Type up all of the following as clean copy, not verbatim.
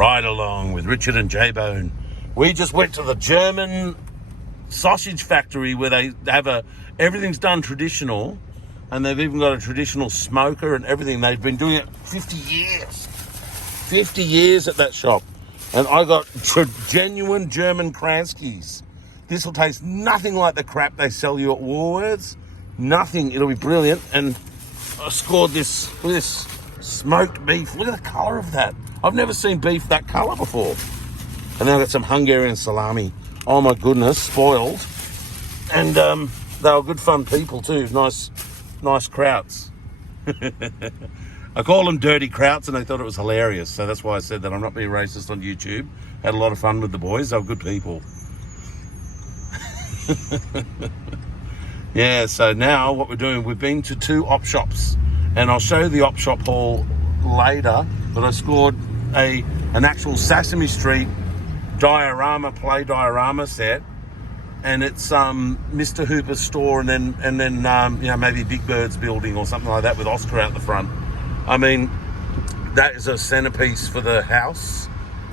Ride Along with Richard and J-Bone. We just went to the German sausage factory where they have everything's done traditional, and they've even got a traditional smoker and everything. They've been doing it 50 years. 50 years at that shop. And I got genuine German Kranskis. This will taste nothing like the crap they sell you at Woolworths. Nothing. It'll be brilliant. And I scored this. Look at this smoked beef. Look at the colour of that. I've never seen beef that colour before. And then I got some Hungarian salami. Oh my goodness, spoiled. And they were good fun people too. Nice krauts. I call them dirty krauts, and they thought it was hilarious. So that's why I said that I'm not being racist on YouTube. Had a lot of fun with the boys. They were good people. Yeah, so now what we're doing, we've been to 2 op shops, and I'll show you the op shop haul later, but I scored an actual Sesame Street play diorama set, and it's Mr. Hooper's store, and then you know, maybe Big Bird's building or something like that with Oscar out the front. I mean, that is a centerpiece for the house.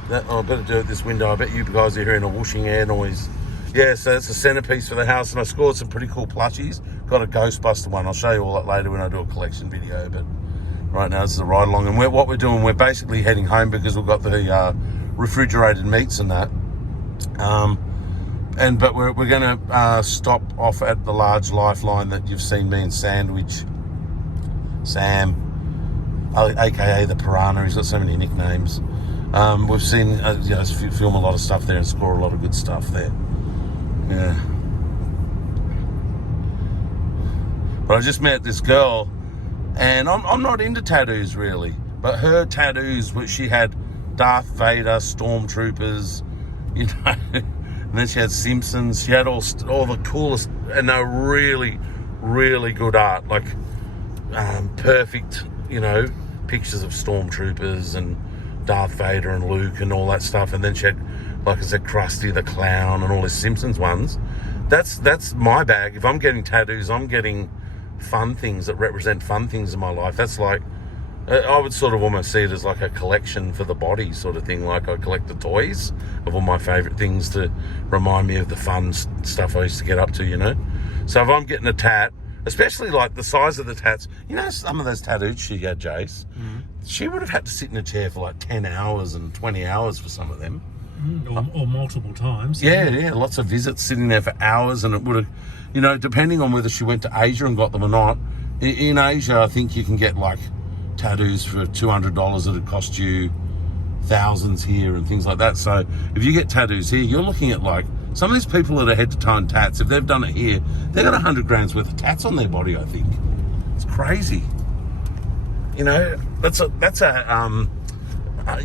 I better do it this window. I bet you guys are hearing a whooshing air noise. Yeah, so it's a centerpiece for the house, and I scored some pretty cool plushies. Got a Ghostbuster one. I'll show you all that later when I do a collection video, but right now this is a ride along, and what we're doing, we're basically heading home because we've got the refrigerated meats and that. But we're going to stop off at the large lifeline that you've seen me and Sandwich Sam, aka the Piranha. He's got so many nicknames. We've seen you know, film a lot of stuff there and score a lot of good stuff there. Yeah. But I just met this girl, and I'm not into tattoos really, but her tattoos, which she had Darth Vader, stormtroopers, you know, and then she had Simpsons. She had all the coolest, and they're really, really good art, like perfect, you know, pictures of stormtroopers and Darth Vader and Luke and all that stuff. And then she had, like I said, Krusty the Clown and all the Simpsons ones. That's my bag. If I'm getting tattoos, I'm getting fun things that represent fun things in my life. That's like, I would sort of almost see it as like a collection for the body sort of thing. Like I collect the toys of all my favourite things to remind me of the fun stuff I used to get up to, you know. So if I'm getting a tat, especially like the size of the tats, you know, some of those tattoos she had, Jace, she would have had to sit in a chair for like 10 hours and 20 hours for some of them. Or multiple times. Yeah, lots of visits, sitting there for hours, and it would have, you know, depending on whether she went to Asia and got them or not. In Asia, I think you can get like tattoos for $200 that'd cost you thousands here and things like that. So if you get tattoos here, you're looking at like some of these people that are head to toe in tats. If they've done it here, they've got 100 grand's worth of tats on their body. I think it's crazy. You know, that's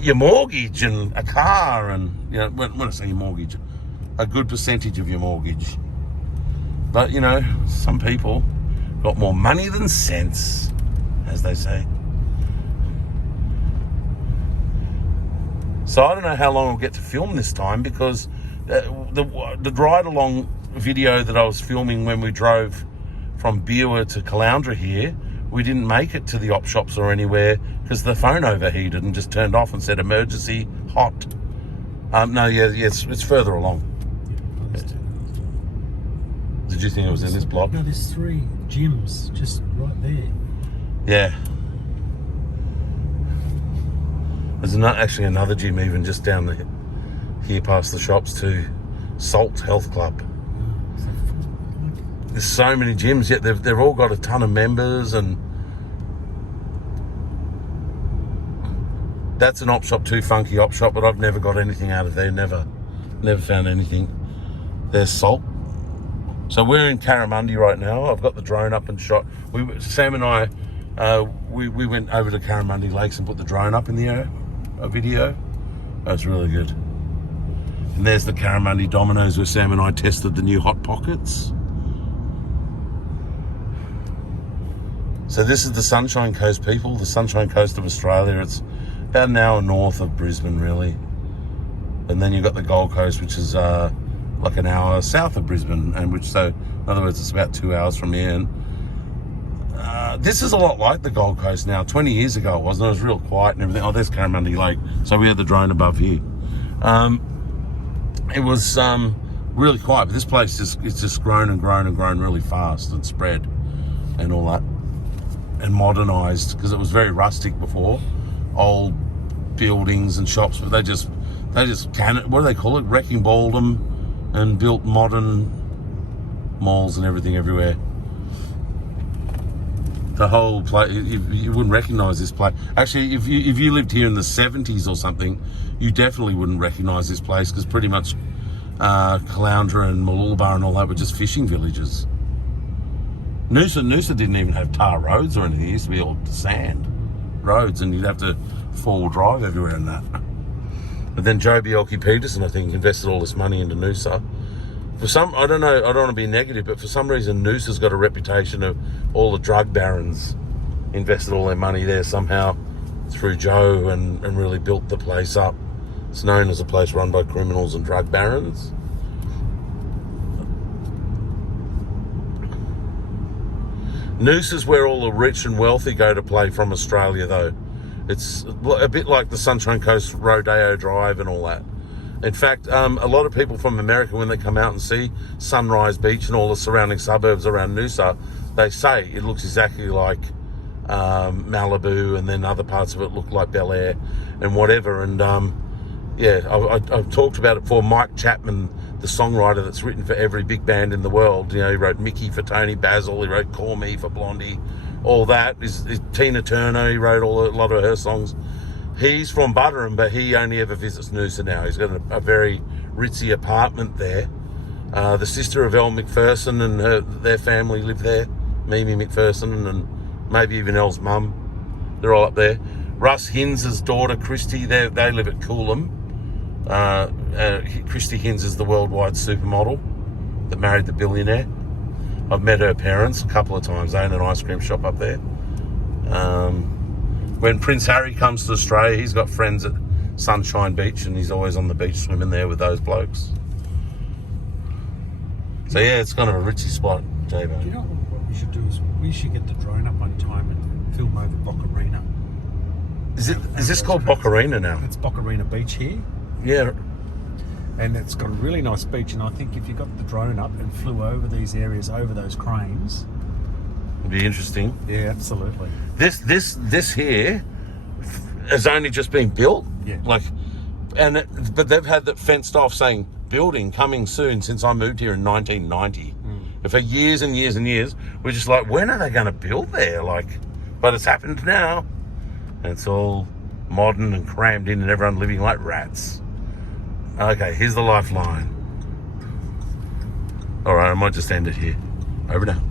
your mortgage and a car, and you know, when I say your mortgage, a good percentage of your mortgage. But you know, some people got more money than sense, as they say. So I don't know how long I'll get to film this time, because the ride along video that I was filming when we drove from Weeee to Caloundra here, we didn't make it to the op shops or anywhere because the phone overheated and just turned off and said emergency hot. It's further along. Did you think it was in this block? No, there's 3 gyms just right there. Yeah. There's actually another gym even just down here past the shops too. Salt Health Club. There's so many gyms, yet they've all got a ton of members, and that's an op shop too, funky op shop, but I've never got anything out of there, never found anything. There's Salt. So we're in Carramundi right now. I've got the drone up and shot. Sam and I, we went over to Carramundi Lakes and put the drone up in the air, a video. That's really good. And there's the Carramundi Domino's where Sam and I tested the new Hot Pockets. So this is the Sunshine Coast, people, the Sunshine Coast of Australia. It's about an hour north of Brisbane, really. And then you've got the Gold Coast, which is like an hour south of Brisbane, so in other words, it's about 2 hours from here. And This is a lot like the Gold Coast now. 20 years ago it wasn't. It was real quiet and everything. Oh, there's Caramundi Lake. So we had the drone above here. It was really quiet, but this place it's just grown and grown and grown really fast and spread and all that, and modernised, because it was very rustic before. Old buildings and shops, but they just what do they call it? Wrecking balled them and built modern malls and everything everywhere. The whole place, you wouldn't recognise this place. Actually, if you lived here in the 70s or something, you definitely wouldn't recognise this place, because pretty much Caloundra and Mooloolaba and all that were just fishing villages. Noosa didn't even have tar roads or anything. It used to be all sand roads, and you'd have to four-wheel drive everywhere and that. But then Joe Bjelke-Peterson, I think, invested all this money into Noosa. For some, I don't know, I don't want to be negative, but for some reason Noosa's got a reputation of all the drug barons invested all their money there somehow through Joe, and really built the place up. It's known as a place run by criminals and drug barons. Noosa's where all the rich and wealthy go to play from Australia, though. It's a bit like the Sunshine Coast Rodeo Drive and all that. In fact, a lot of people from America, when they come out and see Sunrise Beach and all the surrounding suburbs around Noosa, they say it looks exactly like Malibu, and then other parts of it look like Bel Air and whatever. And yeah, I've talked about it before. Mike Chapman, the songwriter that's written for every big band in the world, you know, he wrote Mickey for Tony Basil, he wrote Call Me for Blondie, all that. Is Tina Turner, he wrote a lot of her songs. He's from Butterham, but he only ever visits Noosa now. He's got a very ritzy apartment there. The sister of Elle Macpherson and their family live there. Mimi Macpherson and maybe even Elle's mum. They're all up there. Russ Hinz's daughter, Christy, they live at Coolum. Christy Hinz is the worldwide supermodel that married the billionaire. I've met her parents a couple of times. They own an ice cream shop up there. When Prince Harry comes to Australia, he's got friends at Sunshine Beach, and he's always on the beach swimming there with those blokes. So yeah, it's kind of a ritzy spot, J-Bo. Do you know what we should do is we should get the drone up one time and film over Boccarina. Is this called Boccarina now? It's Boccarina Beach here. Yeah. And it's got a really nice beach, and I think if you got the drone up and flew over these areas, over those cranes, it'd be interesting. Yeah, absolutely. This here has only just been built. Yeah. But they've had that fenced off saying building coming soon since I moved here in 1990. And for years and years and years, we're just like, when are they going to build there? But it's happened now. And it's all modern and crammed in, and everyone living like rats. Okay, here's the lifeline. All right, I might just end it here. Over now.